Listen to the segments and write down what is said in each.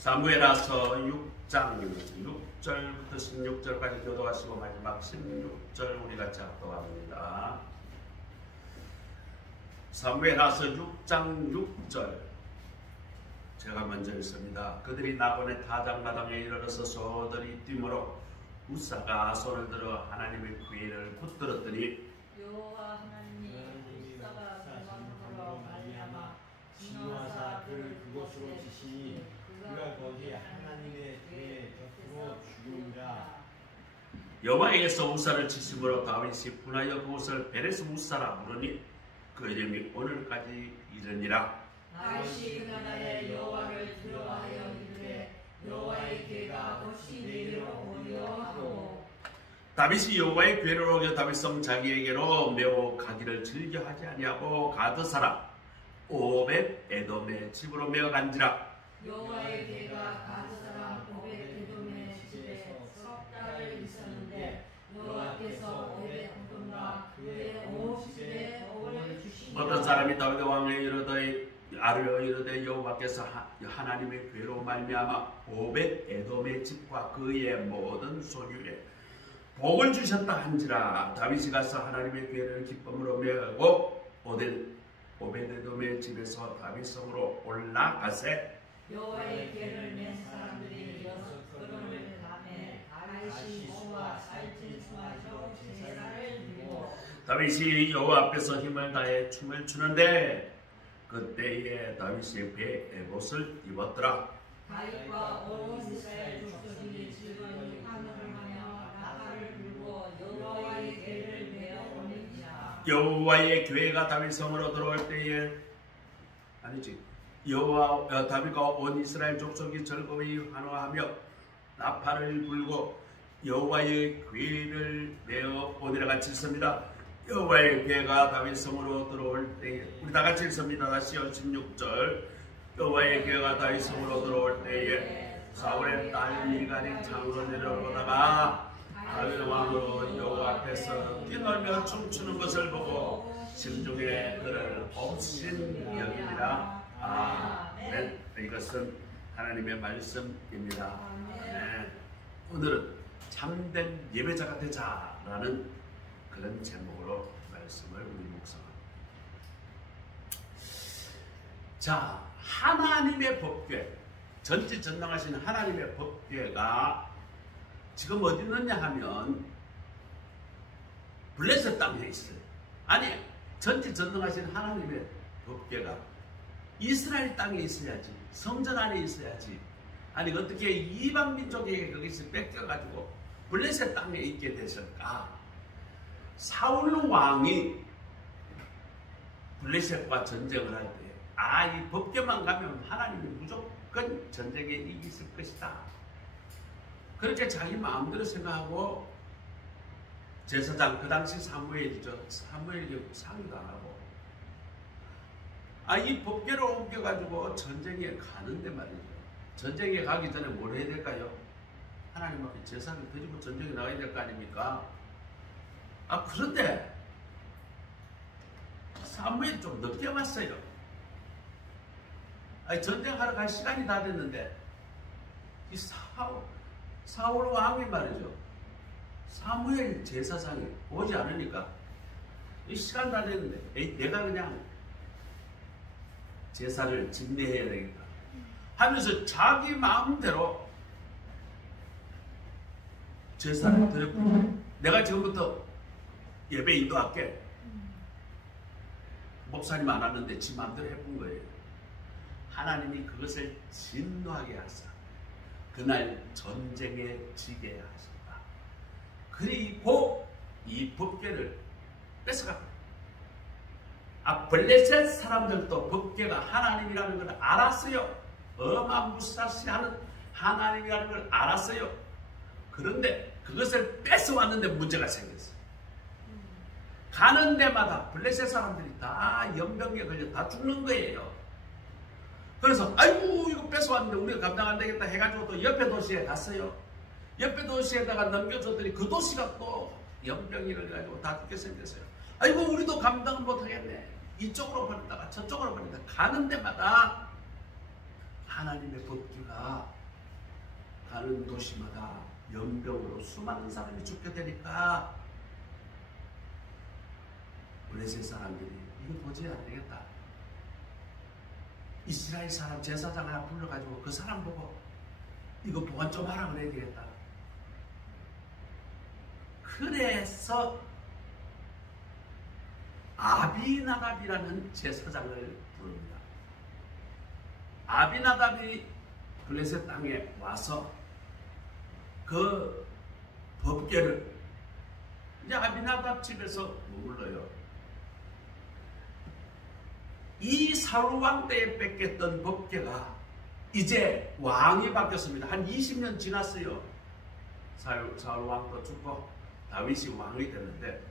사무엘하서 6장 6절부터 16절까지 교도하시고 마지막 16절 우리 같이 합독합니다. 사무엘하서 6장 6절 제가 먼저 읽습니다. 그들이 나곤의 타작마당에 이르러서 소들이 뛰므로 우사가 손을 들어 하나님의 괴를 붙들었더니 여호와 하나님 우사가 그만으로 말미암아 진노하사 그를 그곳으로 지시니 그가 거기에 하나님의 괴 곁으로 죽으리라. 여호와에게서 우사를 치심으로 다윗이 분하여 그곳을 베레스 우사라 부르니 그 이름이 오늘까지 이르니라. 다윗이 그 나라에 여호와를 두려워하여 이르되 여호와의 괴가 어찌 내게로 오리요 하고 다윗이 여호와의 괴를 오겨 다윗성 자기에게로 매우 가기를 즐겨하지 아니하고 가드 사람 오벳 에돔의 집으로 매어 간지라. 여호와의 괴가 가드 사람 오벳 에돔의 집에 석 달을 있었는데 여호와께서 오벳 에돔과 그의 온 집에 복을 주시니라. 어떤 사람이 다윗 왕에 이르되 여호와께서 하나님의 괴로 말미암아 오벳 에돔의 집과 그의 모든 소유에 복을 주셨다 한지라. 다윗이 가서 하나님의 괴를 기쁨으로 메고 오벳 에돔의 집에서 다윗성으로 올라가세. 여호와의 괴를 맨 사람들이 6걸음을 가매 다윗이 소와 살진수하여 제사를 드리고 다윗이 여호와 앞에서 힘을 다해 춤을 추는데 그때에 다윗이 배 에봇을 입었더라. 다윗과 온 이스라엘 족속이 즐거이 환호를 하며 나팔을 불고 여호와의 괴를 메어 오는지라. 여호와의 괴가 다윗성으로 들어올 때에 다윗과 온 이스라엘 족속이 즐거이 환호하며 나팔을 불고 여호와의 괴를 메어 오니라. 같이 있습니다. 여호와의 괴가 다윗성으로 들어올 때에 우리 다 같이 읽습니다. 다시 16절 여호와의 괴가 다윗성으로 들어올 때에 사울의 딸 미갈이 창으로 내려오다가 다윗 왕으로 여호와 앞에서 뛰놀며 춤추는 것을 보고 심중에 그를 없인 여기니라. 아멘. 이것은 하나님의 말씀입니다. 아멘. 오늘은 참된 예배자가 되자라는 그런 제목으로 말씀을 우리 묵상합니다. 자, 하나님의 법궤, 전지전능하신 하나님의 법궤가 지금 어디 있느냐 하면 블레셋 땅에 있어요. 아니, 전지전능하신 하나님의 법궤가 이스라엘 땅에 있어야지, 성전 안에 있어야지. 아니, 어떻게 이방 민족에게 거기서 뺏겨가지고 블레셋 땅에 있게 됐을까? 사울 왕이 블레셋과 전쟁을 할 때 이 법궤만 가면 하나님이 무조건 전쟁에 이기실 것이다. 그렇게 자기 마음대로 생각하고 제사장, 그 당시 사무엘이죠. 사무엘에게 상의도 안 하고 이 법궤를 옮겨가지고 전쟁에 가는데 말이죠. 전쟁에 가기 전에 뭘 해야 될까요? 하나님 앞에 제사를 드리고 전쟁에 나가야 될 거 아닙니까? 그런데 사무엘이 좀 늦게 왔어요. 전쟁하러 갈 시간이 다 됐는데 이 사울 왕이 말이죠. 사무엘 제사장이 오지 않으니까 이 시간 다 됐는데 내가 그냥 제사를 집례해야 되겠다 하면서 자기 마음대로 제사를 드렸고 내가 지금부터 예배 인도할게. 목사님 안 왔는데 지 마음대로 해본 거예요. 하나님이 그것을 진노하게 하사 그날 전쟁에 지게 하셨다. 그리고 이 법궤를 뺏어갔다. 블레셋 사람들도 법궤가 하나님이라는 걸 알았어요. 어마무사시하는 하나님이라는 걸 알았어요. 그런데 그것을 뺏어왔는데 문제가 생겼어요. 가는 데마다 블레셋 사람들이 다 연병에 걸려 다 죽는 거예요. 그래서 아이고 이거 뺏어왔는데 우리가 감당 안 되겠다 해가지고 또 옆에 도시에 갔어요. 옆에 도시에다가 넘겨줬더니 그 도시가 또 연병이 걸려가지고 다 죽게 생겼어요. 아이고 우리도 감당을 못하겠네. 이쪽으로 버린다가 저쪽으로 버린다. 가는 데마다 하나님의 법궤가 가는 도시마다 연병으로 수많은 사람이 죽게 되니까 블레셋 사람들이 이거 도저히 안 되겠다. 이스라엘 사람 제사장 하나 불러가지고 그 사람 보고 이거 보관 좀 하라 그래야 되겠다. 그래서 아비나답이라는 제사장을 부릅니다. 아비나답이 블레셋 땅에 와서 그 법궤를 이제 아비나답 집에서 머물러요. 이 사울왕 때에 뺏겼던 법궤가 이제 왕이 바뀌었습니다. 한 20년 지났어요. 사울왕도 죽고 다윗이 왕이 됐는데,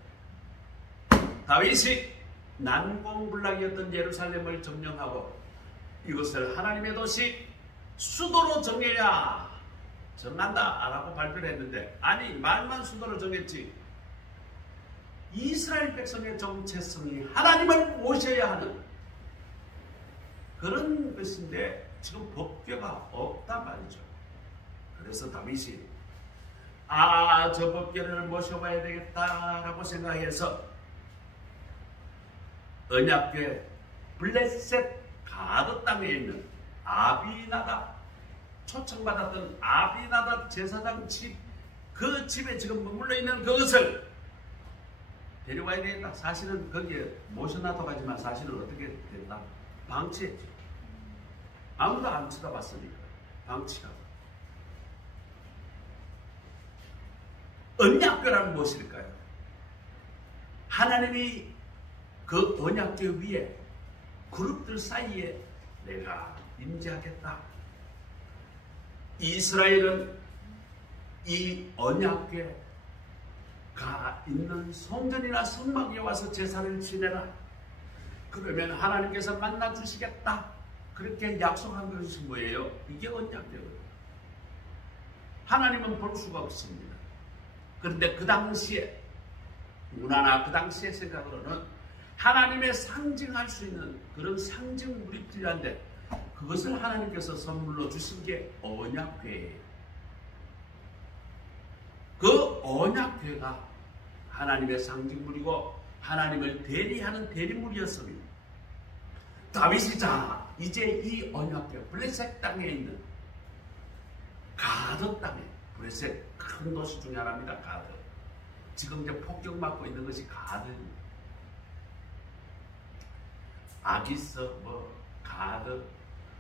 다윗이 난공불락이었던 예루살렘을 점령하고 이것을 하나님의 도시 수도로 정해야 정한다 라고 발표를 했는데, 아니 말만 수도로 정했지 이스라엘 백성의 정체성이 하나님을 모셔야 하는 그런 것인데 지금 법궤가 없단 말이죠. 그래서 다윗이 저 법궤를 모셔봐야 되겠다라고 생각해서 언약궤 블레셋 가드 땅에 있는 아비나답, 초청받았던 아비나답 제사장 집, 그 집에 지금 머물러 있는 그것을 데려와야 되겠다. 사실은 거기에 모셔놔도 가지만 사실은 어떻게 됐다? 방치했죠. 아무도 안 쳐다봤으니까 방치하고. 언약궤란 무엇일까요? 하나님이 그 언약궤 위에 그룹들 사이에 내가 임재하겠다. 이스라엘은 이 언약궤가 있는 성전이나 성막에 와서 제사를 지내라. 그러면 하나님께서 만나 주시겠다. 그렇게 약속한 것이 뭐예요? 이게 언약궤거든요. 하나님은 볼 수가 없습니다. 그런데 그 당시에 문화나 그 당시의 생각으로는 하나님의 상징할 수 있는 그런 상징물이 필요한데, 그것을 하나님께서 선물로 주신 게 언약궤예요. 그 언약궤가 하나님의 상징물이고 하나님을 대리하는 대리물이었습니다. 다윗이 이제 이 언약궤 블레셋 땅에 있는 가드 땅에, 블레셋 큰 도시 중에 하나입니다. 가드. 지금 이제 폭격받고 있는 것이 가드입니다. 아기스, 가드,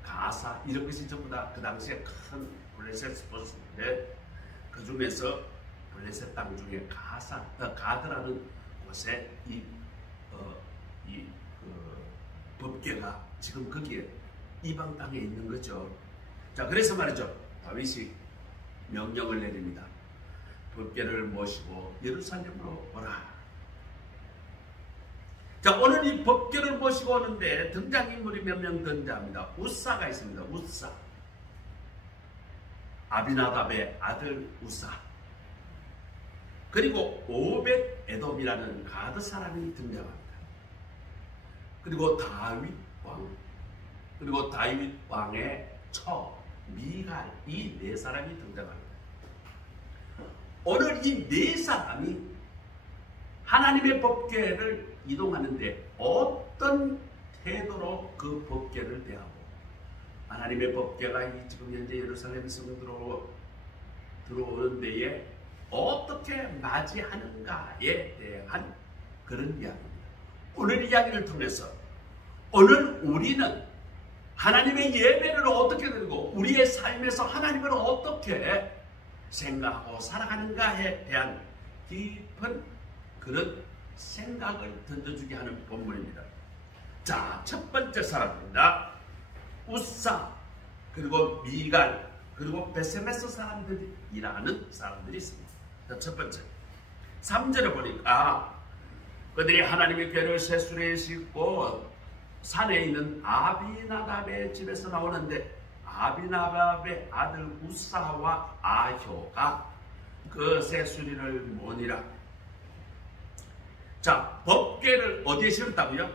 가사 이런 것이 전부 다 그 당시에 큰 블레셋 도시인데, 그 중에서 블레셋 땅 중에 가드라는 곳에 법궤가 지금 거기에 이방 땅에 있는 거죠. 자, 그래서 말이죠. 다윗이 명령을 내립니다. 법궤를 모시고 예루살렘으로 오라. 자, 오늘 이 법궤를 모시고 오는데 등장인물이 몇 명 등장합니다. 우사가 있습니다. 우사. 아비나답의 아들 우사. 그리고 오벳 에돔이라는 가드 사람이 등장합니다. 그리고 다윗 왕, 그리고 다윗 왕의 처 미갈, 이 네 사람이 등장합니다. 오늘 이 네 사람이 하나님의 법궤를 이동하는데 어떤 태도로 그 법궤를 대하고, 하나님의 법궤가 지금 현재 예루살렘 성으로 들어오는 데에 어떻게 맞이하는가에 대한 그런 이야기입니다. 오늘 이야기를 통해서 오늘 우리는 하나님의 예배를 어떻게 드리고 우리의 삶에서 하나님을 어떻게 생각하고 살아가는가에 대한 깊은 그런 생각을 던져주게 하는 본문입니다. 자, 첫 번째 사람입니다. 우사, 그리고 미갈, 그리고 베세메스 사람들이라는 사람들이 있습니다. 자, 첫 번째 3절에 보니까 그들이 하나님의 궤를 쇠수레에 싣고 산에 있는 아비나답의 집에서 나오는데, 아비나답의 아들 우사와 아효가 그 쇠수리를 모니라. 자, 법궤를 어디에 실었다고요?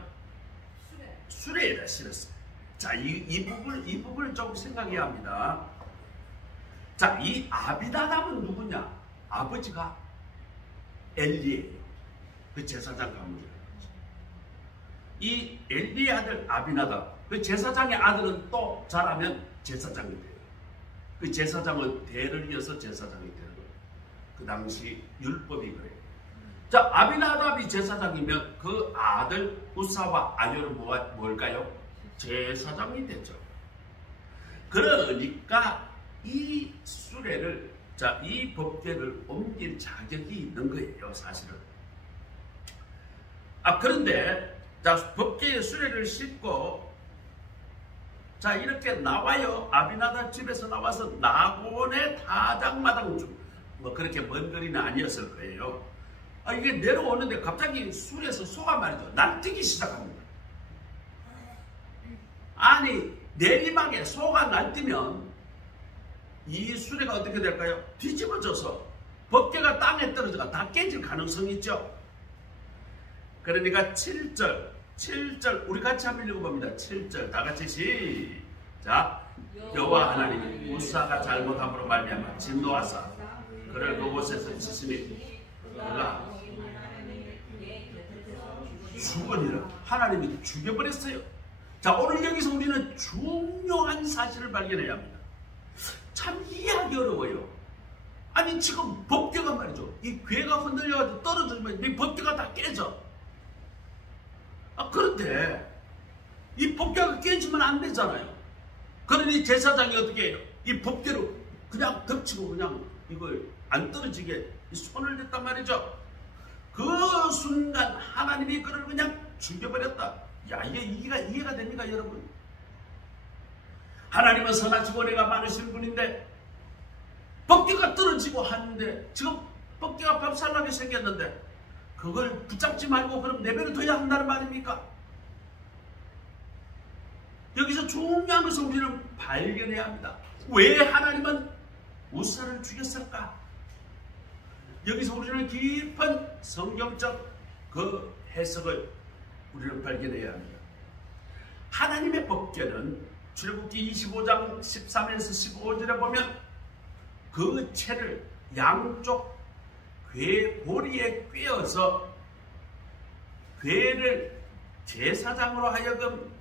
수레에다 실었어요. 자, 이 부분을 좀 생각해야 합니다. 자, 이 아비나답은 누구냐? 아버지가 엘리예요. 그 제사장 가문이에요. 이 엘리의 아들 아비나답, 그 제사장의 아들은 또 자라면 제사장이 돼요. 그 제사장은 대를 이어서 제사장이 되는 거예요. 그 당시 율법이 그래요. 자, 아비나답이 제사장이면 그 아들 우사와 아뇨는 뭘까요? 제사장이 되죠. 그러니까 이 수레를, 자, 이 법궤를 옮길 자격이 있는 거예요, 사실은. 그런데, 자, 법궤의 수레를 싣고, 자, 이렇게 나와요. 아비나답 집에서 나와서 나곤의 타작마당 중, 뭐 그렇게 먼 거리는 아니었을 거예요. 이게 내려오는데 갑자기 수레에서 소가 말이죠. 날뛰기 시작합니다. 아니, 내리막에 소가 날뛰면 이 수레가 어떻게 될까요? 뒤집어져서 법궤가 땅에 떨어져가 다 깨질 가능성이 있죠. 그러니까 7절 우리 같이 한번 읽어봅니다. 7절 다 같이 시작. 여호와 하나님이 우사가 잘못함으로 말미암아 진노하사 그를 그곳에서 치시니 그가 죽으니라. 하나님이 죽여버렸어요. 자, 오늘 여기서 우리는 중요한 사실을 발견해야 합니다. 참 이해하기 어려워요. 아니, 지금 법궤가 말이죠. 이 궤가 흔들려가지고 떨어지면 이 법궤가 다 깨져. 그런데 이 법궤가 깨지면 안 되잖아요. 그러니 제사장이 어떻게 해요? 이 법궤로 그냥 덮치고 그냥 이걸 안 떨어지게 손을 댔단 말이죠. 그 순간 하나님이 그를 그냥 죽여버렸다. 야, 이게 이해가 됩니까, 여러분? 하나님은 선하시고 은혜가 많으신 분인데 법궤가 떨어지고 하는데 지금 법궤가 밥살나게 생겼는데 그걸 붙잡지 말고 그럼 내버려둬야 한다는 말입니까? 여기서 중요한 것을 우리는 발견해야 합니다. 왜 하나님은 우사를 죽였을까? 여기서 우리는 깊은 성경적 그 해석을 우리는 발견해야 합니다. 하나님의 법궤는 출애굽기 25장 13에서 15절에 보면 그 채를 양쪽 궤 고리에 꿰어서 궤를 제사장으로 하여금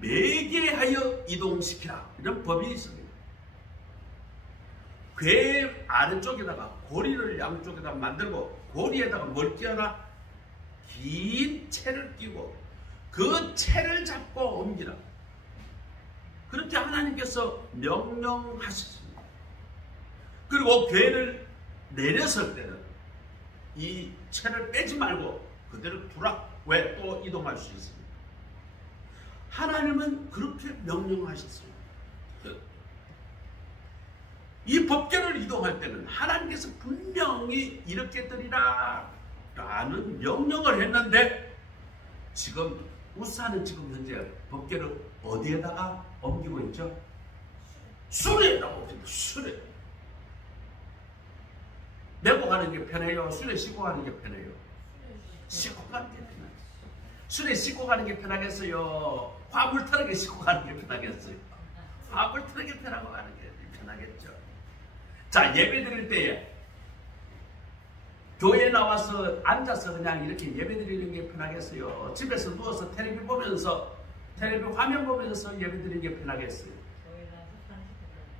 매개하여 이동시키라, 이런 법이 있습니다. 궤 아래쪽에다가 고리를 양쪽에다 만들고 고리에다가 뭘 끼워라? 긴 채를 끼고 그 채를 잡고 옮기라. 그렇게 하나님께서 명령하셨습니다. 그리고 궤를 내렸을 때는 이 채를 빼지 말고 그대로 두라. 왜? 또 이동할 수 있습니다. 하나님은 그렇게 명령하셨습니다. 이 법궤를 이동할 때는 하나님께서 분명히 이렇게 드리라 라는 명령을 했는데 지금 우사는 지금 현재 법궤를 어디에다가 옮기고 있죠? 수레에다가 옮깁니다. 수레. 메고 가는 게 편해요? 수레 싣고 가는 게 편해요? 싣고 가는 게 편해요. 수레 싣고 가는 게 편하겠어요? 화물 트럭에 싣고 가는 게 편하겠어요? 화물 트럭에 편하고 가는 게 편하겠죠. 자, 예배 드릴 때에 교회에 나와서 앉아서 그냥 이렇게 예배 드리는 게 편하겠어요? 집에서 누워서 텔레비 보면서, 텔레비 화면 보면서 예배 드리는 게 편하겠어요?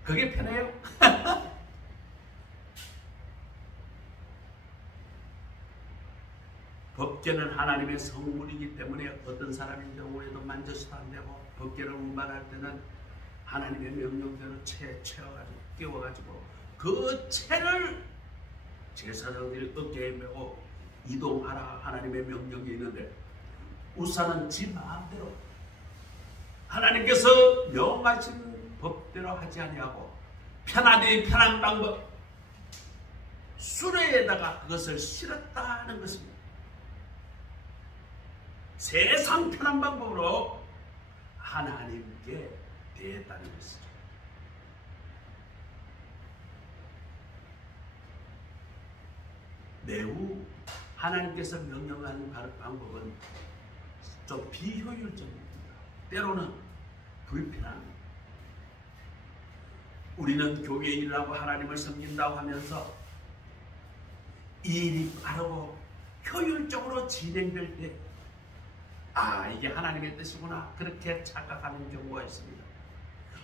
그게 편해요? 법궤는 하나님의 성물이기 때문에 어떤 사람인 경우에도 만져서도 안 되고, 법궤를 운반할 때는 하나님의 명령대로 채워가지고 끼워가지고 그 채를 제사장들이 어깨에 메고 이동하라 하나님의 명령이 있는데 우사는 지 마음대로 하나님께서 명하신 법대로 하지 아니하고 편하되 편한 방법 수레에다가 그것을 실었다는 것입니다. 세상 편한 방법으로 하나님께 대했다는 것이죠. 매우 하나님께서 명령하는 방법은 좀 비효율적입니다. 때로는 불편합니다. 우리는 교회 일을 하고 하나님을 섬긴다고 하면서 이 일이 빠르고 효율적으로 진행될 때 이게 하나님의 뜻이구나 그렇게 착각하는 경우가 있습니다.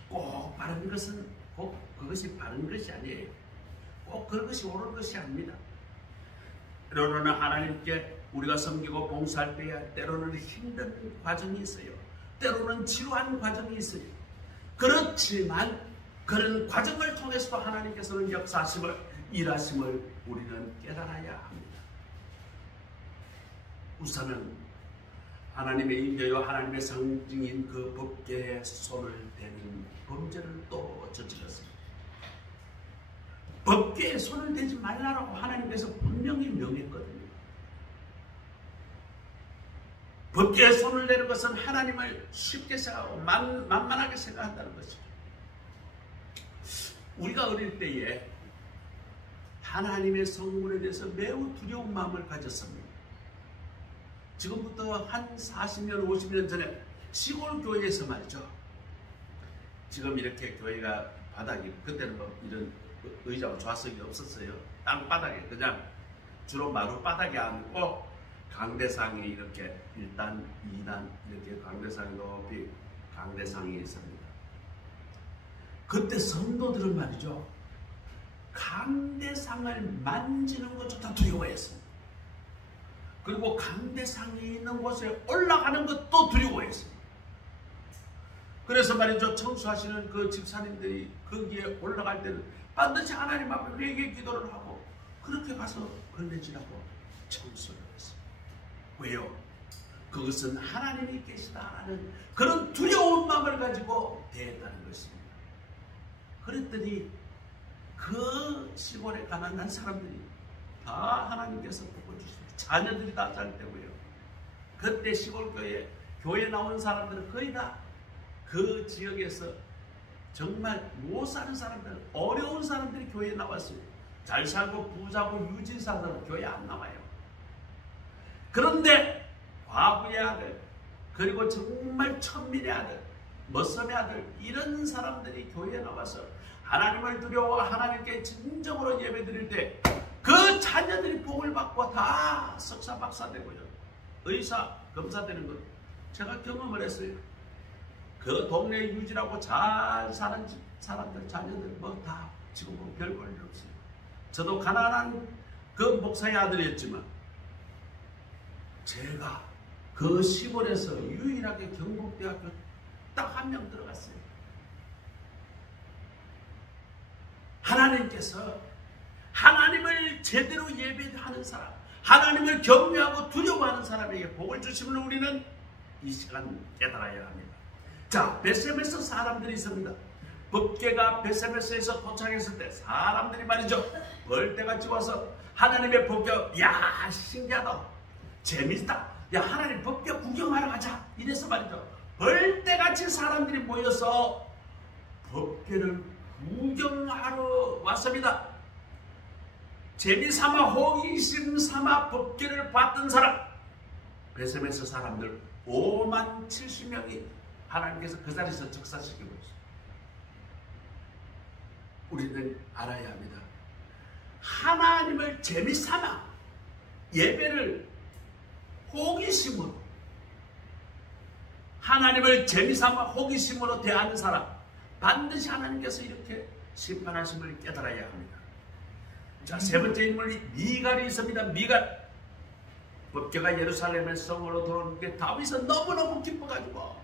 꼭 바른 것은 꼭 그것이 바른 것이 아니에요. 꼭 그것이 옳은 것이 아닙니다. 때로는 하나님께 우리가 섬기고 봉사할 때에 때로는 힘든 과정이 있어요. 때로는 지루한 과정이 있어요. 그렇지만 그런 과정을 통해서도 하나님께서는 역사하심을 일하심을 우리는 깨달아야 합니다. 우선은 하나님의 인자요 하나님의 상징인 그 법궤에 손을 대는 범죄를 또 저질렀습니다. 법궤에 손을 대지 말라고 하나님께서 분명히 명했거든요. 법궤에 손을 대는 것은 하나님을 쉽게 생각하고 만만하게 생각한다는 것이죠. 우리가 어릴 때에 하나님의 성문에 대해서 매우 두려운 마음을 가졌습니다. 지금부터 한 40년, 50년 전에 시골 교회에서 말이죠. 지금 이렇게 교회가 바닥이, 그때는 뭐 이런 의자와 좌석이 없었어요. 땅바닥에 그냥 주로 마룻바닥에 앉고 강대상이 이렇게 1단, 2단 이렇게 강대상이 높이 강대상이 있습니다. 그때 성도들은 말이죠. 강대상을 만지는 것조차 두려워했습니다. 그리고 강대상이 있는 곳에 올라가는 것도 두려워했습니다. 그래서 말이죠. 청소하시는 그 집사님들이 거기에 올라갈 때는 반드시 하나님 앞에 회개 기도를 하고 그렇게 가서 걸레질하고 청소를 했습니다. 왜요? 그것은 하나님이 계시다라는 그런 두려운 마음을 가지고 대했다는 것입니다. 그랬더니 그 시골에 가난한 사람들이 다 하나님께서 복을주십니다. 자녀들이 다 잘 되고요. 그때 시골교회 교회 나온 사람들은 거의 다 그 지역에서 정말 못 사는 사람들, 어려운 사람들이 교회에 나왔어요. 잘 살고 부자고 유지사들은 교회 안 나와요. 그런데 과부의 아들, 그리고 정말 천민의 아들, 멋섬의 아들, 이런 사람들이 교회에 나와서 하나님을 두려워 하나님께 진정으로 예배드릴 때 그 자녀들이 복을 받고 다 석사 박사 되고요. 의사, 검사 되는 것 제가 경험을 했어요. 그 동네 유지라고 잘 사는 사람들, 자녀들 뭐 다 지금 보면 별볼 일 없어요. 저도 가난한 그 목사의 아들이었지만 제가 그 시골에서 유일하게 경북대학교 딱 한 명 들어갔어요. 하나님께서 하나님을 제대로 예배하는 사람, 하나님을 경외하고 두려워하는 사람에게 복을 주심을 우리는 이 시간 깨달아야 합니다. 자, 베세메스 사람들이 있습니다. 법궤가 베세메스에서 도착했을 때 사람들이 말이죠. 벌떼같이 와서 하나님의 법궤, 야 신기하다, 재밌다, 야 하나님 법궤 구경하러 가자 이래서 말이죠. 벌떼같이 사람들이 모여서 법궤를 구경하러 왔습니다. 재미삼아 호기심 삼아 법궤를 봤던 사람, 베세메스 사람들 5만 70명이 하나님께서 그 자리에서 적사시키고 있어요. 우리는 알아야 합니다. 하나님을 재미삼아 예배를 호기심으로, 하나님을 재미삼아 호기심으로 대하는 사람 반드시 하나님께서 이렇게 심판하심을 깨달아야 합니다. 자, 세 번째 인물이 미갈이 있습니다. 미갈. 법궤가 예루살렘의 성으로 들어오는데 다윗은 너무너무 기뻐가지고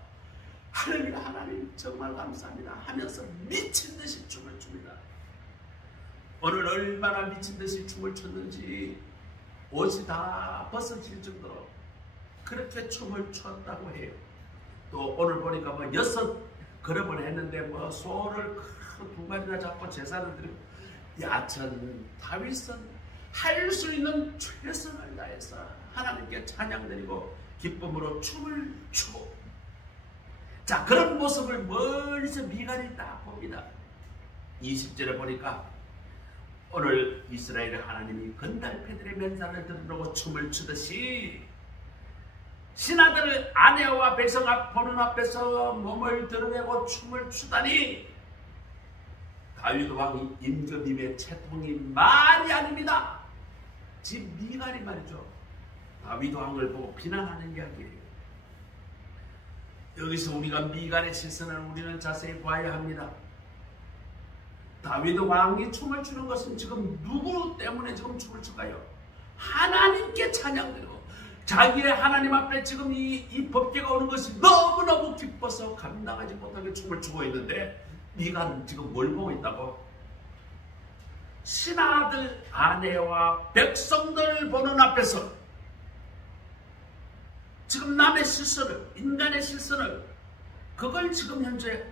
하나님 정말 감사합니다 하면서 미친 듯이 춤을 춥니다. 오늘 얼마나 미친 듯이 춤을 췄는지 옷이 다 벗어질 정도로 그렇게 춤을 췄다고 해요. 또 오늘 보니까 뭐 6 걸음을 했는데 뭐 소를 2마리나 잡고 제사를 드리고, 야천 다윗은 할 수 있는 최선을 다해서 하나님께 찬양드리고 기쁨으로 춤을 추고, 자, 그런 모습을 멀리서 미갈이 딱 봅니다. 20절에 보니까 오늘 이스라엘의 하나님이 건달패들의 면상을 드러내고 춤을 추듯이 신하들을 아내와 백성 보는 앞에서 몸을 드러내고 춤을 추다니 다윗 왕이 임금님의 채통이 말이 아닙니다. 지금 미갈이 말이죠. 다윗 왕을 보고 비난하는 이야기예요. 여기서 우리가 미갈의 시선을 우리는 자세히 봐야 합니다. 다윗 왕이 춤을 추는 것은 지금 누구 때문에 지금 춤을 출까요? 하나님께 찬양드리고 자기의 하나님 앞에 지금 이 법궤가 오는 것이 너무너무 기뻐서 감당하지 못하게 춤을 추고 있는데 미갈은 지금 뭘 보고 있다고? 신하들 아내와 백성들 보는 앞에서 지금 남의 실선을, 인간의 실선을, 그걸 지금 현재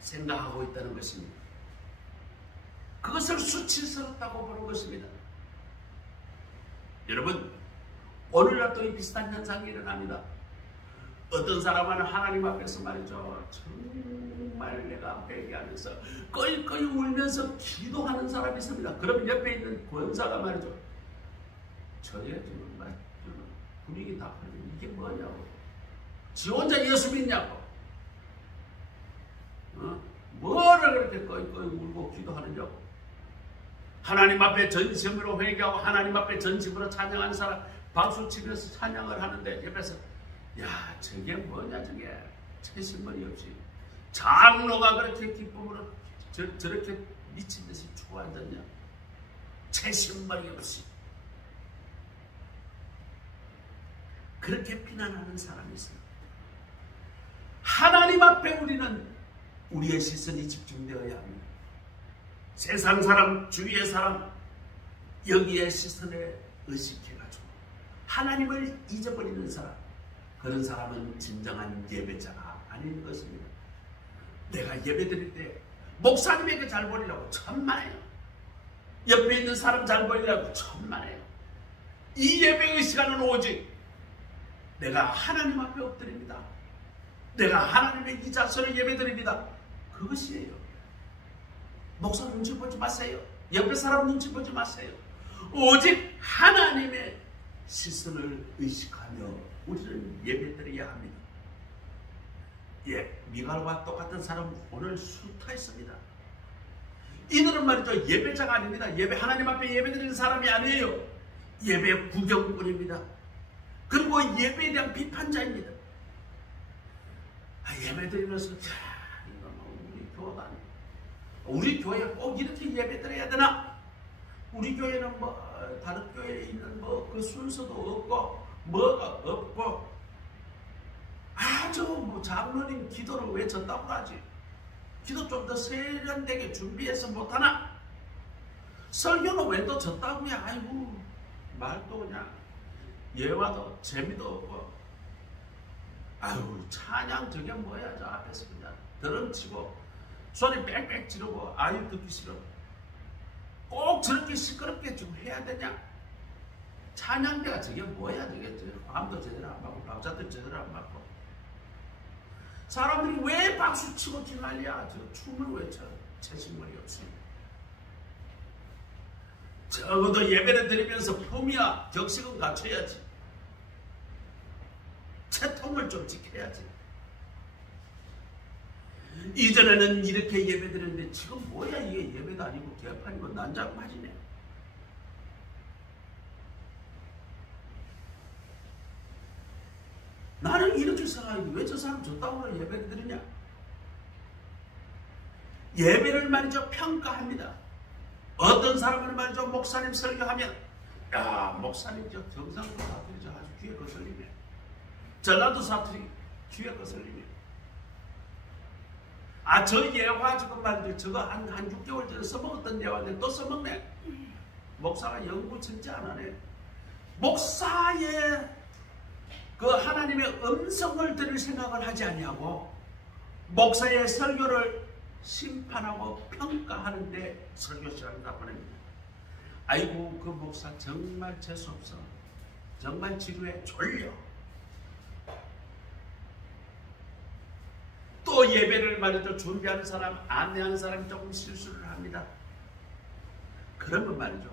생각하고 있다는 것입니다. 그것을 수치스럽다고 보는 것입니다. 여러분, 오늘날 또 이 비슷한 현상이 일어납니다. 어떤 사람은 하나님 앞에서 말이죠, 정말 내가 회개하면서 껄껄이 울면서 기도하는 사람이 있습니다. 그러면 옆에 있는 권사가 말이죠, 저게 지금 분위기 다 풀리면 이게 뭐냐고, 지 혼자 예수 믿냐고, 뭐를 그렇게 껄껄이 울고 기도하느냐고. 하나님 앞에 전심으로 회개하고 하나님 앞에 전심으로 찬양하는 사람 박수치면서 찬양을 하는데 옆에서 야 저게 뭐냐, 저게 채신머리 없이 장로가 그렇게 기쁨으로 저렇게 미친 듯이 죽어 앉았냐, 채신머리 없이. 그렇게 비난하는 사람이 있어요. 하나님 앞에 우리는 우리의 시선이 집중되어야 합니다. 세상 사람, 주위의 사람, 여기에 시선에 의식해가지고 하나님을 잊어버리는 사람, 그런 사람은 진정한 예배자가 아닌 것입니다. 내가 예배드릴 때 목사님에게 잘 보이려고 천만에요. 옆에 있는 사람 잘 보이려고 천만에요. 이 예배의 시간은 오직 내가 하나님 앞에 엎드립니다. 내가 하나님의 이 자세로 예배드립니다. 그것이에요. 목사 눈치 보지 마세요. 옆에 사람 눈치 보지 마세요. 오직 하나님의 시선을 의식하며 우리는 예배드려야 합니다. 예, 미갈과 똑같은 사람은 오늘 숱하 있습니다. 이들은 말이죠, 예배자가 아닙니다. 하나님 앞에 예배드리는 사람이 아니에요. 예배 구경꾼입니다. 그리고 예배에 대한 비판자입니다. 예배드리면서 이거 우리 교단, 우리 교회 꼭 이렇게 예배드려야 되나? 우리 교회는 뭐 다른 교회에 있는 뭐 그 순서도 없고 뭐가 없고, 저 뭐 장로님 기도를 왜 전담을 하지? 기도 좀 더 세련되게 준비해서 못하나? 설교는 왜 또 졌다고 해? 아이고 말도 그냥 예화도 재미도 없고, 아유 찬양 저게 뭐야, 저 앞에서 그냥 드럼치고 소리 빽빽 지르고, 아유 듣기 싫어. 꼭 저렇게 시끄럽게 좀 해야 되냐? 찬양대가 저게 뭐야, 저게 밤도 제대로 안 받고 밤자도 제대로 안 받고, 사람들이 왜 박수치고 기말이야, 저 춤을 왜 춰, 채식머리 없이. 적어도 예배를 드리면서 품이야 격식은 갖춰야지. 채통을 좀 지켜야지. 이전에는 이렇게 예배드렸는데 지금 뭐야, 이게 예배도 아니고 개판이고 난장판이네. 나는 이렇게 생각하는데 왜 저 사람 저따구로 예배를 드리냐? 예배를 말이죠, 평가합니다. 어떤 사람은 말이죠, 목사님 설교하면 야 목사님 저 경상도 사투리 저 아주 귀에 거슬리네, 전라도 사투리 귀에 거슬리네, 저 예화 지금 말이죠, 저거 한 6개월 전에 써먹었던 예화인데 또 써먹네. 목사가 연구 진짜 안 하네. 목사의 그 하나님의 음성을 들을 생각을 하지 아니하고 목사의 설교를 심판하고 평가하는데 설교 시간을 다 보냅니다. 아이고 그 목사 정말 재수없어, 정말 지루해, 졸려. 또 예배를 말이죠, 준비하는 사람, 안내하는 사람이 조금 실수를 합니다. 그러면 말이죠,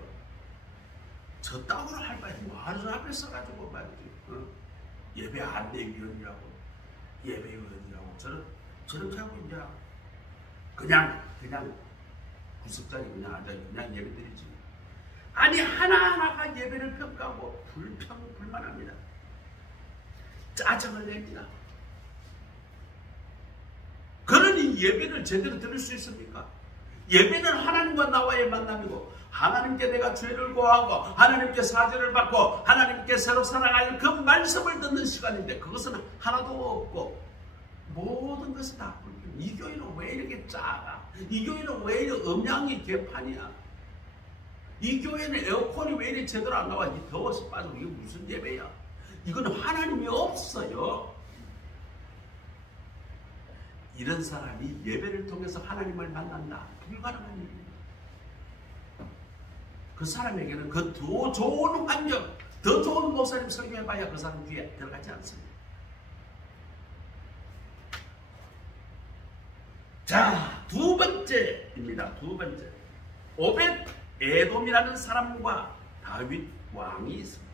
저 따구로 할 바에 뭐 하루 앞에 써가지고 말이죠, 예배 안내위원이라고 예배위원이라고 저렇게 하고 이제 그냥 구석자리 그냥 앉아 그냥 예배드리지. 아니 하나하나가 예배를 평가하고 불만합니다. 짜증을 냅니다. 그러니 예배를 제대로 들을 수 있습니까? 예배는 하나님과 나와의 만남이고 하나님께 내가 죄를 고하고 하나님께 사죄를 받고 하나님께 새로 살아갈 그 말씀을 듣는 시간인데 그것은 하나도 없고 모든 것이 다 불편. 이 교회는 왜 이렇게 작아? 이 교회는 왜 이렇게 음향이 개판이야? 이 교회는 에어컨이 왜 이렇게 제대로 안 나와? 이 더워서 빠지고 이게 무슨 예배야? 이건 하나님이 없어요. 이런 사람이 예배를 통해서 하나님을 만난다. 불가능한 일입니다. 그 사람에게는 그 더 좋은 환경, 더 좋은 목사님 설교해봐야 그 사람 귀에 들어가지 않습니다. 자, 두 번째입니다. 두 번째. 오벳 에돔이라는 사람과 다윗 왕이 있습니다.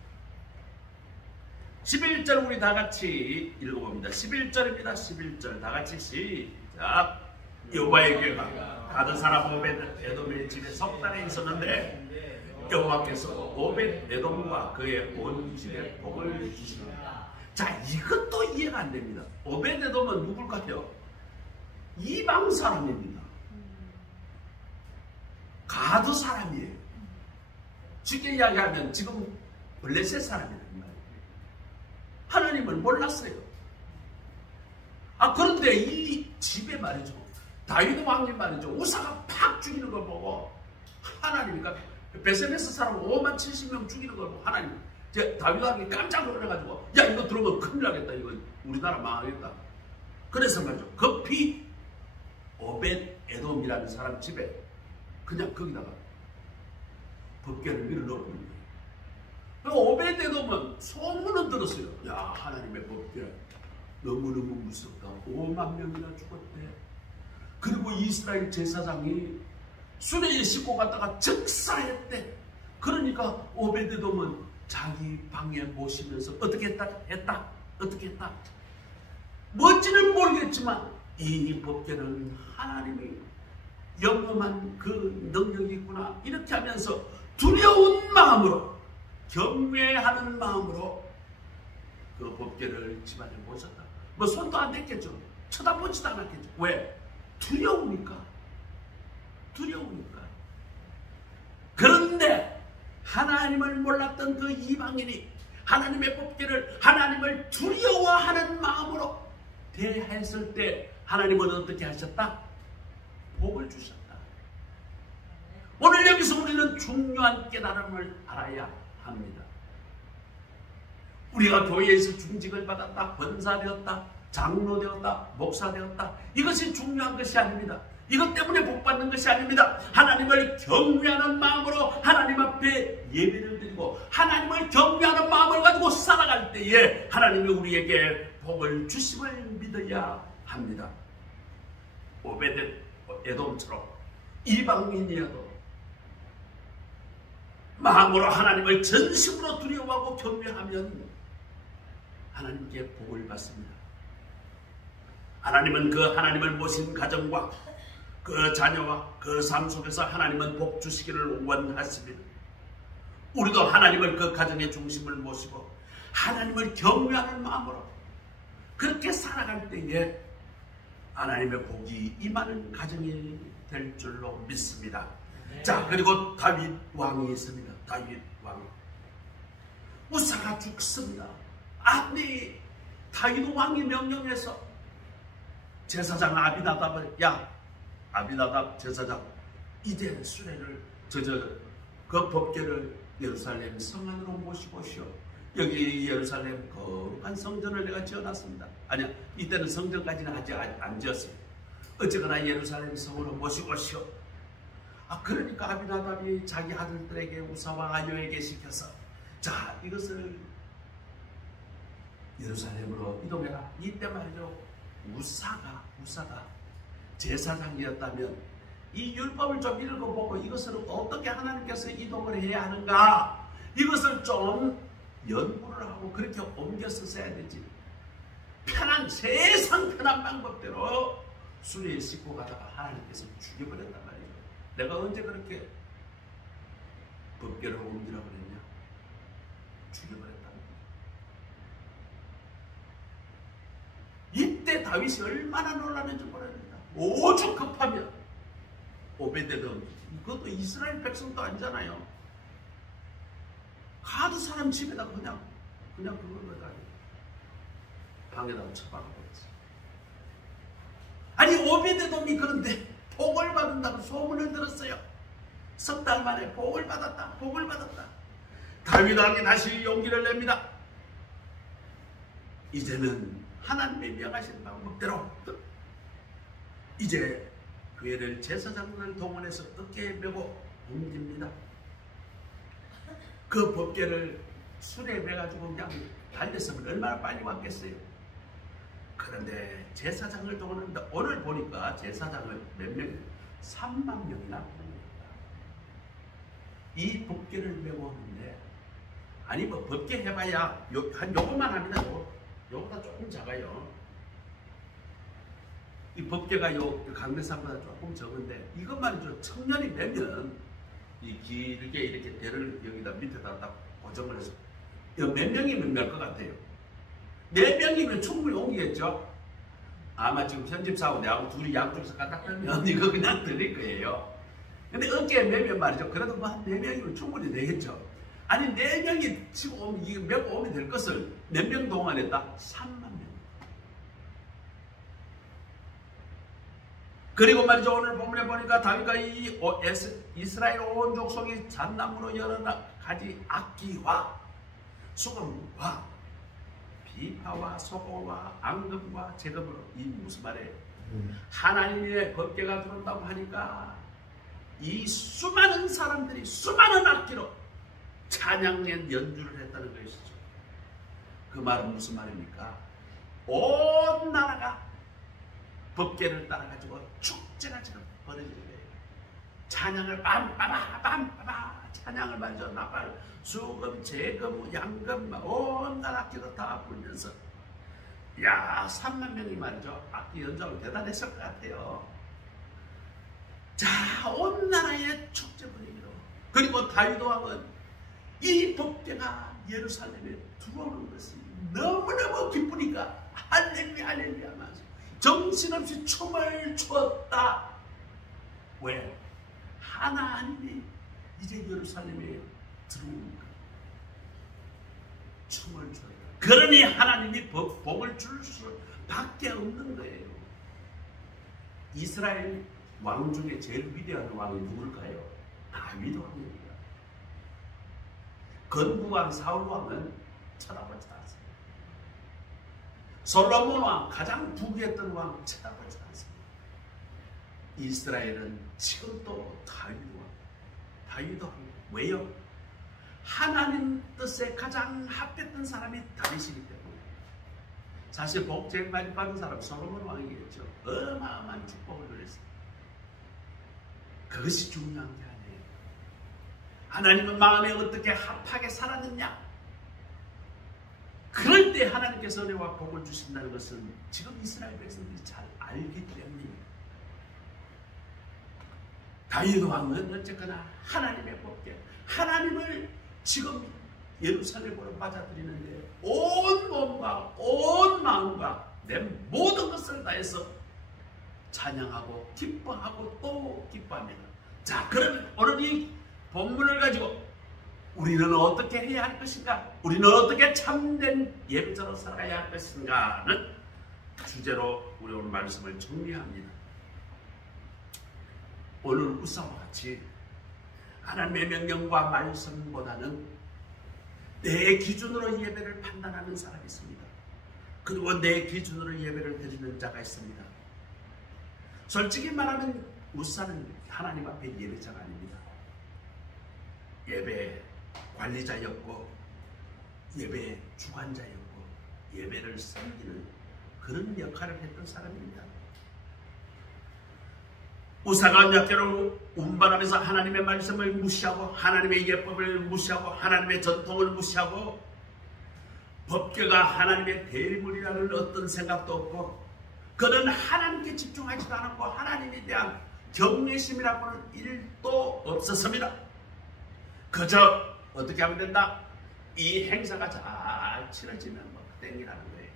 11절 우리 다 같이 읽어봅니다. 11절입니다. 11절 다 같이 시작. 여호와의 괴가 가드 사람 오벳 에돔의 집에 석 달에 있었는데 여호와께서 오벳 에돔과 그의 온 집에 복을 주시니라. 자, 이것도 이해가 안 됩니다. 오벳 에돔은 누굴까요? 이방 사람입니다. 가드 사람이에요. 쉽게 이야기하면 지금 블레셋 사람이에요. 하나님을 몰랐어요. 그런데 이 집에 말이죠. 다윗 왕님 말이죠. 우사가 팍 죽이는 걸 보고 하나님이니까 베세메스 사람 5만 70명 죽이는 걸 보고 하나님 다윗 왕이 깜짝 놀라가지고 야 이거 들어오면 큰일 나겠다. 이거 우리나라 망하겠다. 그래서 말이죠. 급히 오벳 에돔이라는 사람 집에 그냥 거기다가 법궤를 밀어넣어버립니다. 오벳 에돔은 소문은 들었어요. 야 하나님의 법궤 너무너무 무섭다. 5만 명이나 죽었대. 그리고 이스라엘 제사장이 수레에 싣고 갔다가 즉사했대. 그러니까 오벳 에돔은 자기 방에 모시면서 어떻게 했다? 뭔지는 모르겠지만 이 법궤는 하나님이 영험한 그 능력이 있구나 이렇게 하면서 두려운 마음으로 경외하는 마음으로 그 법궤를 집안에 모셨다. 뭐 손도 안 댔겠죠. 쳐다보지도 않았겠죠. 왜? 두려우니까. 그런데 하나님을 몰랐던 그 이방인이 하나님의 법궤를 하나님을 두려워하는 마음으로 대했을 때 하나님은 어떻게 하셨다? 복을 주셨다. 오늘 여기서 우리는 중요한 깨달음을 알아야 합니다. 우리가 교회에서 중직을 받았다, 권사되었다, 장로되었다, 목사되었다, 이것이 중요한 것이 아닙니다. 이것 때문에 복받는 것이 아닙니다. 하나님을 경외하는 마음으로 하나님 앞에 예배를 드리고 하나님을 경외하는 마음을 가지고 살아갈 때에 하나님이 우리에게 복을 주심을 믿어야 합니다. 오벳 에돔처럼 이방인이어도 마음으로 하나님을 전심으로 두려워하고 경외하면 하나님께 복을 받습니다. 하나님은 그 하나님을 모신 가정과 그 자녀와 그 삶 속에서 하나님은 복 주시기를 원하십니다. 우리도 하나님을 그 가정의 중심을 모시고 하나님을 경외하는 마음으로 그렇게 살아갈 때에 하나님의 복이 임하는 가정이 될 줄로 믿습니다. 자, 그리고 다윗 왕이 있습니다. 다윗 왕. 우사가 죽습니다. 아니, 다윗 왕이 명령해서 제사장 아비나답을 아비나답 제사장 이제 수레를 그 법궤를 예루살렘 성 안으로 모시고 오시오. 여기 예루살렘 거룩한 성전을 내가 지어놨습니다. 아니야, 이때는 성전까지는 아직 안 지었어요. 어쨌거나 예루살렘 성으로 모시고 오시오. 그러니까 아비나답이 자기 아들들에게 우사와 아요에게 시켜서 자, 이것을 예루살렘으로 이동해라. 이때 말이죠. 우사가 제사장이었다면 이 율법을 좀 읽어보고 이것을 어떻게 하나님께서 이동을 해야 하는가, 이것을 좀 연구를 하고 그렇게 옮겨서 써야 되지. 세상 편한 방법대로 수레에 싣고 가다가 하나님께서 죽여버렸단 말이죠. 내가 언제 그렇게 법궤를 옮기라고 그랬냐? 죽여버렸단 말이에요. 이때 다윗이 얼마나 놀랐는지 모릅니다. 오죽 급하면 오베데돔, 그것도 이스라엘 백성도 아니잖아요. 가도 사람 집에다 그냥 그걸 가지고 방에다가 처박아버렸어. 아니 오베데돔이 그런데 복을 받는다고 소문을 들었어요. 석 달 만에 복을 받았다. 다윗 왕이 다시 용기를 냅니다. 이제는 하나님의 명하신 방법대로 이제 교회를 제사장들을 동원해서 어깨에 메고 옮깁니다. 그 법궤를 수레에 매가지고 그냥 달렸으면 얼마나 빨리 왔겠어요. 그런데 제사장을 동원하는데 오늘 보니까 제사장을 몇 명? 3만 명이나 보냅니다. 이 법궤를 메고 오는데 아니 뭐 법궤 해봐야 한 요것만 합니다. 요거보다 조금 작아요. 이 법궤가 요 강대상보다 조금 적은데 이것만 청년이 되면 이 길게 이렇게 대를 여기다 밑에다 딱 고정을 해서 몇 명이면 몇 것 같아요? 4명이면 충분히 옮기겠죠? 아마 지금 편집사하고 내하고 둘이 양쪽에서 갖다 떨면 이거 그냥 들릴 거예요. 근데 어깨에 매면 말이죠. 그래도 뭐 한 4명이면 충분히 되겠죠. 아니 4명이 지금 이게 메고 오면 될 것을 몇 명 동원했다? 3만 명. 그리고 말이죠. 오늘 본문에 보니까 다윗과 이스라엘 온 족속이 잣나무로 여러 가지 악기와 수금과 비파와 소고와 앙금과 제금으로 이 무슨 말이에요? 하나님의 법궤가 들어온다고 하니까 이 수많은 사람들이 수많은 악기로 찬양의 연주를 했다는 것이죠. 그 말은 무슨 말입니까? 온 나라가 법궤를 따라가지고 축제가 지금 벌어지는 거예요. 찬양을 빰빠바 찬양을 말이죠. 나팔, 수금, 제금, 양금 온 나라 악기로 다 불면서 3만 명이 말이죠. 악기 연주하고 대단했을 것 같아요. 자, 온 나라의 축제 분위기로. 그리고 다윗 왕은 이 법궤가 예루살렘에 들어오는 것이 너무너무 기쁘니까 할렐루야 하면서 정신없이 춤을 추었다. 왜? 하나님이 이제 예루살렘에 들어오는 거예요. 춤을 추었다. 그러니 하나님이 복을 줄 수밖에 없는 거예요. 이스라엘 왕 중에 제일 위대한 왕이 누굴까요? 다윗 왕입니다. 건국왕 사울왕은 쳐다보지 않습니다. 솔로몬 왕, 가장 부귀했던 왕 쳐다보지 않습니다. 이스라엘은 지금도 다윗 왕. 왜요? 하나님 뜻에 가장 합했던 사람이 다윗이기 때문에. 사실 복 제일 많이 받은 사람은 솔로몬 왕이겠죠. 어마어마한 축복을 누렸습니다. 그것이 중요한 게 아니에요. 하나님은 마음에 어떻게 합하게 살았느냐? 그럴 때 하나님께서 은혜와 복을 주신다는 것은 지금 이스라엘 백성들이 잘 알기 때문입니다. 다윗 왕은 어쨌거나 하나님의 법궤, 하나님을 지금 예루살렘으로 맞아들이는데 온 몸과 온 마음과 내 모든 것을 다해서 찬양하고 기뻐하고 또 기뻐합니다. 자, 그러면 오늘 이 본문을 가지고 우리는 어떻게 해야 할 것인가? 우리는 어떻게 참된 예배자로 살아야 할 것인가는 주제로 우리 오늘 말씀을 정리합니다. 오늘 우사와 같이 하나님의 명령과 말씀보다는 내 기준으로 예배를 판단하는 사람이 있습니다. 그리고 내 기준으로 예배를 드리는 자가 있습니다. 솔직히 말하면 우사는 하나님 앞에 예배자가 아닙니다. 예배 관리자였고 예배 주관자였고 예배를 섬기는 그런 역할을 했던 사람입니다. 우사가 약계로 운반하면서 하나님의 말씀을 무시하고 하나님의 예법을 무시하고 하나님의 전통을 무시하고 법궤가 하나님의 대물이라는 어떤 생각도 없고 그는 하나님께 집중하지도 않았고 하나님에 대한 경외심이라고는 일도 없었습니다. 그저 어떻게 하면 된다? 이 행사가 잘 치러지면 뭐 땡이라는 거예요.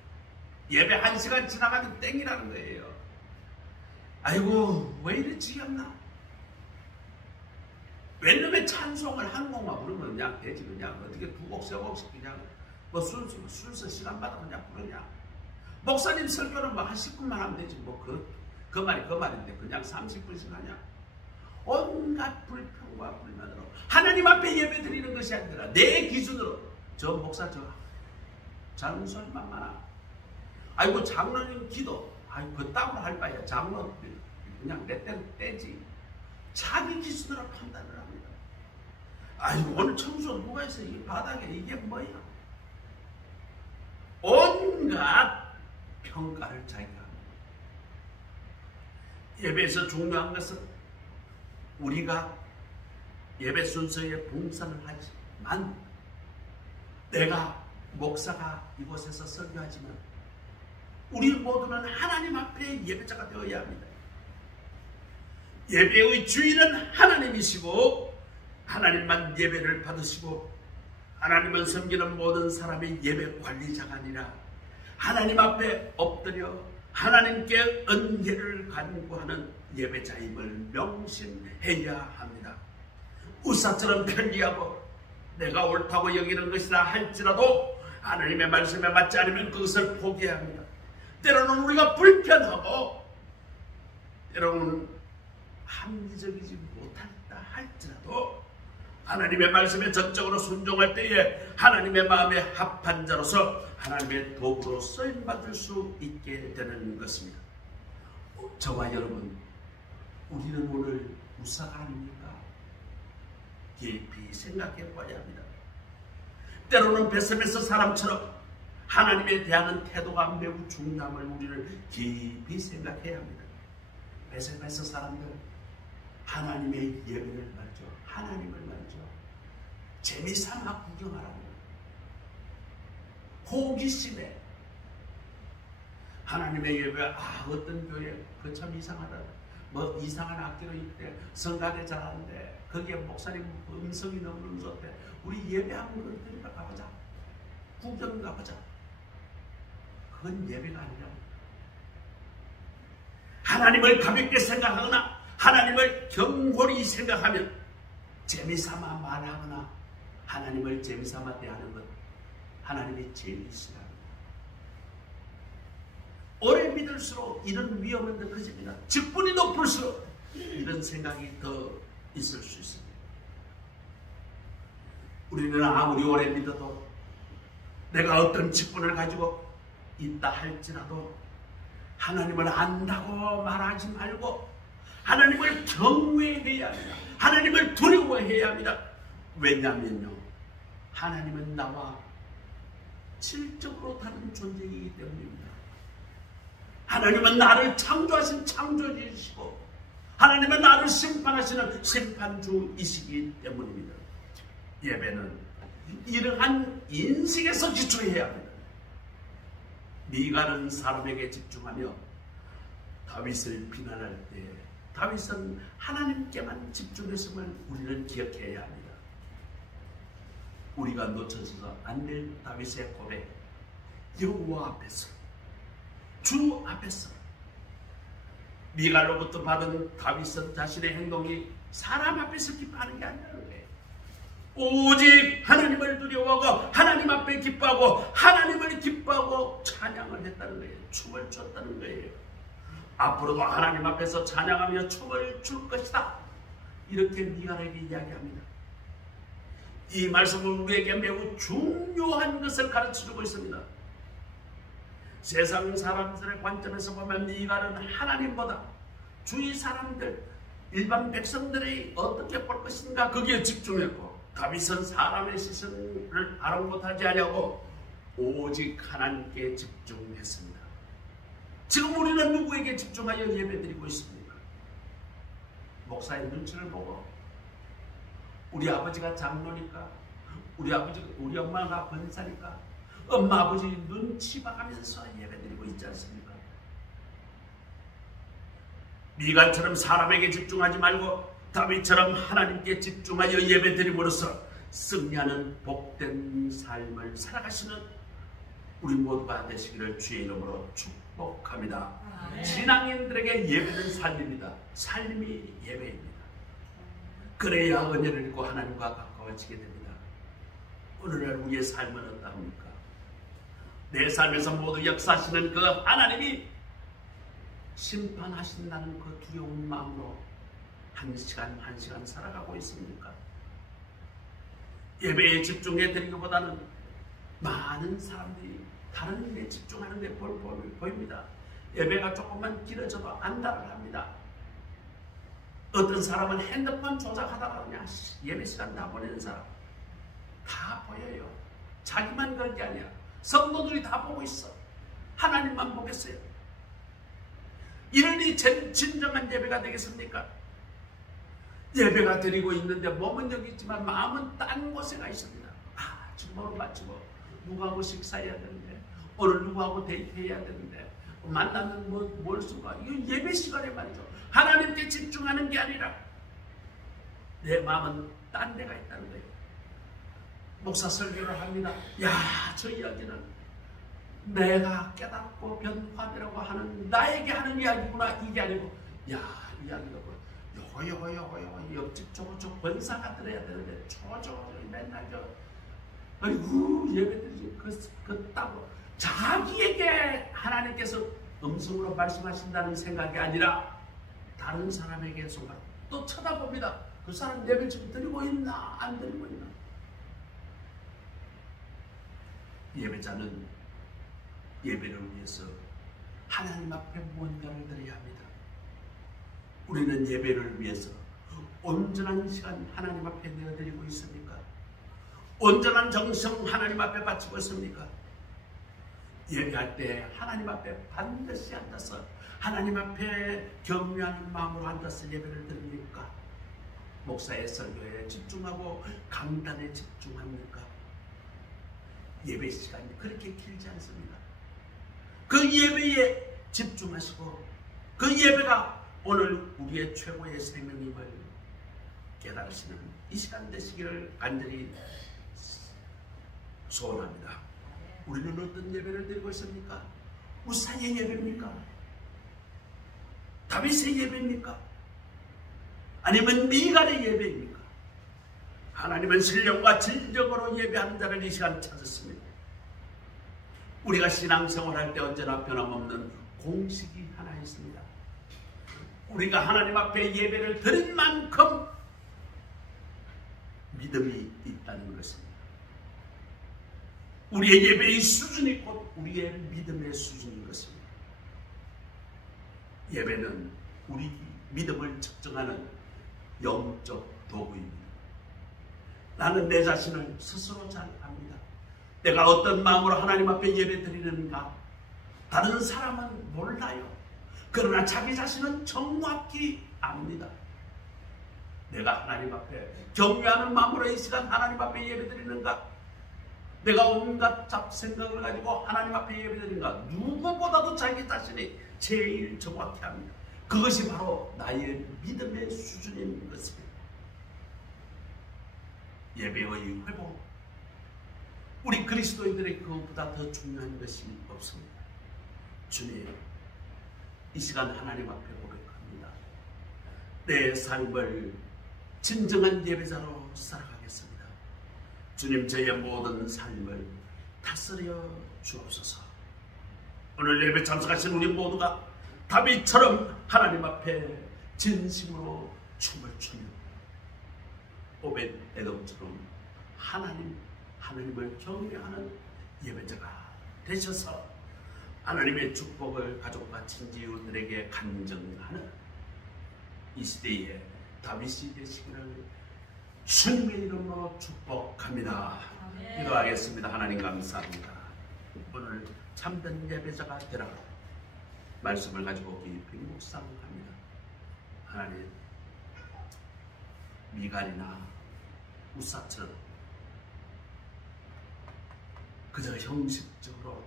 예배 1시간 지나가면 땡이라는 거예요. 아이고 왜 이래 지겹나? 왜냐면 찬송을 한 곡만 부르면 그냥 되지. 그냥 어떻게 두 곡 세 곡씩 그냥 뭐 순서 시간마다 그냥 부르냐. 목사님 설교는 뭐 한 10분만 하면 되지. 뭐 그 말인데 그냥 30분씩 하냐. 온갖 불평과 불만으로 하나님 앞에 예배 드리는 것이 아니라 내 기준으로 저 목사 저 장로님만 많아. 아이고 장로님 기도 아이고 그따구로 할 바에야 장로 그냥 내 때는 떼지. 자기 기준으로 판단을 합니다. 아이고 오늘 청소 누가 했어? 이 바닥에 이게 뭐야? 온갖 평가를 자기가 합니다. 예배에서 중요한 것은 우리가 예배 순서에 봉사를 하지만 내가 목사가 이곳에서 설교하지만 우리 모두는 하나님 앞에 예배자가 되어야 합니다. 예배의 주인은 하나님이시고 하나님만 예배를 받으시고 하나님은 섬기는 모든 사람의 예배 관리자가 아니라 하나님 앞에 엎드려 하나님께 은혜를 간구하는 예배자임을 명심해야 합니다. 우사처럼 편리하고 내가 옳다고 여기는 것이라 할지라도 하나님의 말씀에 맞지 않으면 그것을 포기해야 합니다. 때로는 우리가 불편하고 때로는 합리적이지 못한다 할지라도 하나님의 말씀에 전적으로 순종할 때에 하나님의 마음에 합한 자로서 하나님의 도구로 쓰임받을 수 있게 되는 것입니다. 저와 여러분, 우리는 오늘 우사가 아닙니까? 깊이 생각해 봐야 합니다. 때로는 베스메스 사람처럼 하나님에 대한 태도가 매우 중요함을 우리는 깊이 생각해야 합니다. 베스메스 사람들 하나님의 예배를 말이죠. 하나님을 말이죠. 재미삼아 구경하라고. 호기심에 하나님의 예배 어떤 교회 그 참 이상하다. 뭐 이상한 악기로 있대. 성가대 잘하는데 거기에 목사님 음성이 너무 좋대. 우리 예배하는 걸 데리러 가보자. 구경 가보자. 그건 예배가 아니라 하나님을 가볍게 생각하거나 하나님을 경홀히 생각하면 재미삼아 말하거나 하나님을 재미삼아 대하는 것 하나님이 제일 싫어합니다. 오래 믿을수록 이런 위험은 더 커집니다. 직분이 높을수록 이런 생각이 더 있을 수 있습니다. 우리는 아무리 오래 믿어도 내가 어떤 직분을 가지고 있다 할지라도 하나님을 안다고 말하지 말고 하나님을 경외해야 합니다. 하나님을 두려워해야 합니다. 왜냐하면요, 하나님은 나와 질적으로 다른 존재이기 때문입니다. 하나님은 나를 창조하신 창조주이시고 하나님은 나를 심판하시는 심판주이시기 때문입니다. 예배는 이러한 인식에서 기초해야 합니다. 미가는 사람에게 집중하며 다윗을 비난할 때 다윗은 하나님께만 집중했음을 우리는 기억해야 합니다. 우리가 놓쳐서 안 될 다윗의 고백, 여호와 앞에서, 주 앞에서 미갈로부터 받은 다윗은 자신의 행동이 사람 앞에서 기뻐하는 게 아니라는 거예요. 오직 하나님을 두려워하고 하나님 앞에 기뻐하고 하나님을 기뻐하고 찬양을 했다는 거예요. 춤을 췄다는 거예요. 앞으로도 하나님 앞에서 찬양하며 춤을 출 것이다. 이렇게 미갈에게 이야기합니다. 이 말씀은 우리에게 매우 중요한 것을 가르쳐주고 있습니다. 세상 사람들의 관점에서 보면 미갈은 하나님보다 주위 사람들, 일반 백성들이 어떻게 볼 것인가 거기에 집중했고, 다윗은 사람의 시선을 아랑곳하지 아니하고 오직 하나님께 집중했습니다. 지금 우리는 누구에게 집중하여 예배드리고 있습니까? 목사의 눈치를 보고 우리 아버지가 장로니까, 우리 엄마가 권사니까, 엄마 아버지 눈치 봐가면서 예배드리고 있지 않습니까? 미갈처럼 사람에게 집중하지 말고 다윗처럼 하나님께 집중하여 예배드림으로써 승리하는 복된 삶을 살아가시는 우리 모두가 되시기를 주의 이름으로 축복합니다. 신앙인들에게 예배는 삶입니다. 삶이 예배입니다. 그래야 은혜를 입고 하나님과 가까워지게 됩니다. 오늘날 우리의 삶은 어떠합니까? 내 삶에서 모두 역사하시는 그 하나님이 심판하신다는 그 두려운 마음으로 한 시간 한 시간 살아가고 있습니까? 예배에 집중해 드리기보다는 많은 사람들이 다른 일에 집중하는 데 보입니다. 예배가 조금만 길어져도 안달을 합니다. 어떤 사람은 핸드폰 조작하다가 그냥 예배 시간 다 보내는 사람 다 보여요. 자기만 그런 게 아니야. 성도들이 다 보고 있어. 하나님만 보겠어요. 이러니 진정한 예배가 되겠습니까? 예배가 드리고 있는데 몸은 여기 있지만 마음은 딴 곳에 가 있습니다. 주말은 마치고 누구하고 식사해야 되는데, 오늘 누구하고 데이트해야 되는데, 만나면 뭘 수가. 이거 예배 시간에 말이죠. 하나님께 집중하는 게 아니라 내 마음은 딴 데가 있다는 거예요. 목사 설교를 합니다. 저 이야기는 내가 깨닫고 변화되라고 하는 나에게 하는 이야기구나. 이게 아니고 이야기가 뭐 요거 옆집 저거 권사가 들어야 되는데 저거 맨날 아이고 예배드리지 그 따고 자기에게 하나님께서 음성으로 말씀하신다는 생각이 아니라 다른 사람에게 순간 또 쳐다봅니다. 그 사람 예배 지금 드리고 있나 안 드리고 있나. 예배자는 예배를 위해서 하나님 앞에 뭔가를 드려야 합니다. 우리는 예배를 위해서 온전한 시간 하나님 앞에 내어드리고 있습니까? 온전한 정성 하나님 앞에 바치고 있습니까? 예배할 때 하나님 앞에 반드시 앉아서 하나님 앞에 경외하는 마음으로 앉아서 예배를 드립니까? 목사의 설교에 집중하고 강단에 집중합니까? 예배 시간이 그렇게 길지 않습니다. 그 예배에 집중하시고 그 예배가 오늘 우리의 최고의 생명임을 깨달으시는 이 시간 되시기를 간절히 소원합니다. 우리는 어떤 예배를 드리고 있습니까? 우사의 예배입니까? 다윗의 예배입니까? 아니면 미갈의 예배입니까? 하나님은 신령과 진정으로 예배하는 자를 이 시간 찾았습니다. 우리가 신앙생활할 때 언제나 변함없는 공식이 하나 있습니다. 우리가 하나님 앞에 예배를 드린 만큼 믿음이 있다는 것입니다. 우리의 예배의 수준이 곧 우리의 믿음의 수준인 것입니다. 예배는 우리 믿음을 측정하는 영적 도구입니다. 나는 내 자신을 스스로 잘 압니다. 내가 어떤 마음으로 하나님 앞에 예배 드리는가 다른 사람은 몰라요. 그러나 자기 자신은 정확히 압니다. 내가 하나님 앞에 경외하는 마음으로 이 시간 하나님 앞에 예배 드리는가, 내가 온갖 잡생각을 가지고 하나님 앞에 예배 드리는가, 누구보다도 자기 자신이 제일 정확히 합니다. 그것이 바로 나의 믿음의 수준인 것입니다. 예배의 회복, 우리 그리스도인들의 그것보다 더 중요한 것이 없습니다. 주님, 이 시간 하나님 앞에 고백합니다. 내 삶을 진정한 예배자로 살아가겠습니다. 주님, 저의 모든 삶을 다스려 주옵소서. 오늘 예배 참석하신 우리 모두가 다윗처럼 하나님 앞에 진심으로 춤을 추며 오벳 에돔처럼 하나님을 경외하는 예배자가 되셔서 하나님의 축복을 가족과 친지들에게 간증하는 이 시대에 다윗이 되시기를 주님의 이름으로 축복합니다. 기도하겠습니다. 하나님 감사합니다. 오늘 참된 예배자가 되라 말씀을 가지고 깊이 묵상합니다. 하나님, 미갈이나 우사처럼 그저 형식적으로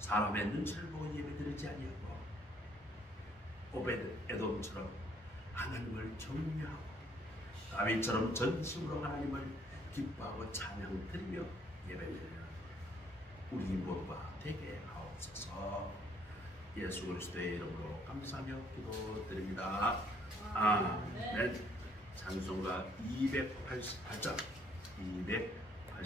사람의 눈치를 보고 예배드리지 아니하고 오벳에돔처럼 하나님을 경외하고 다윗처럼 전심으로 하나님을 기뻐하고 찬양드리며 예배드리는 우리 모두가 되게 하옵소서. 예수 그리스도의 이름으로 감사하며 기도드립니다. 아멘. 찬송가 288장 288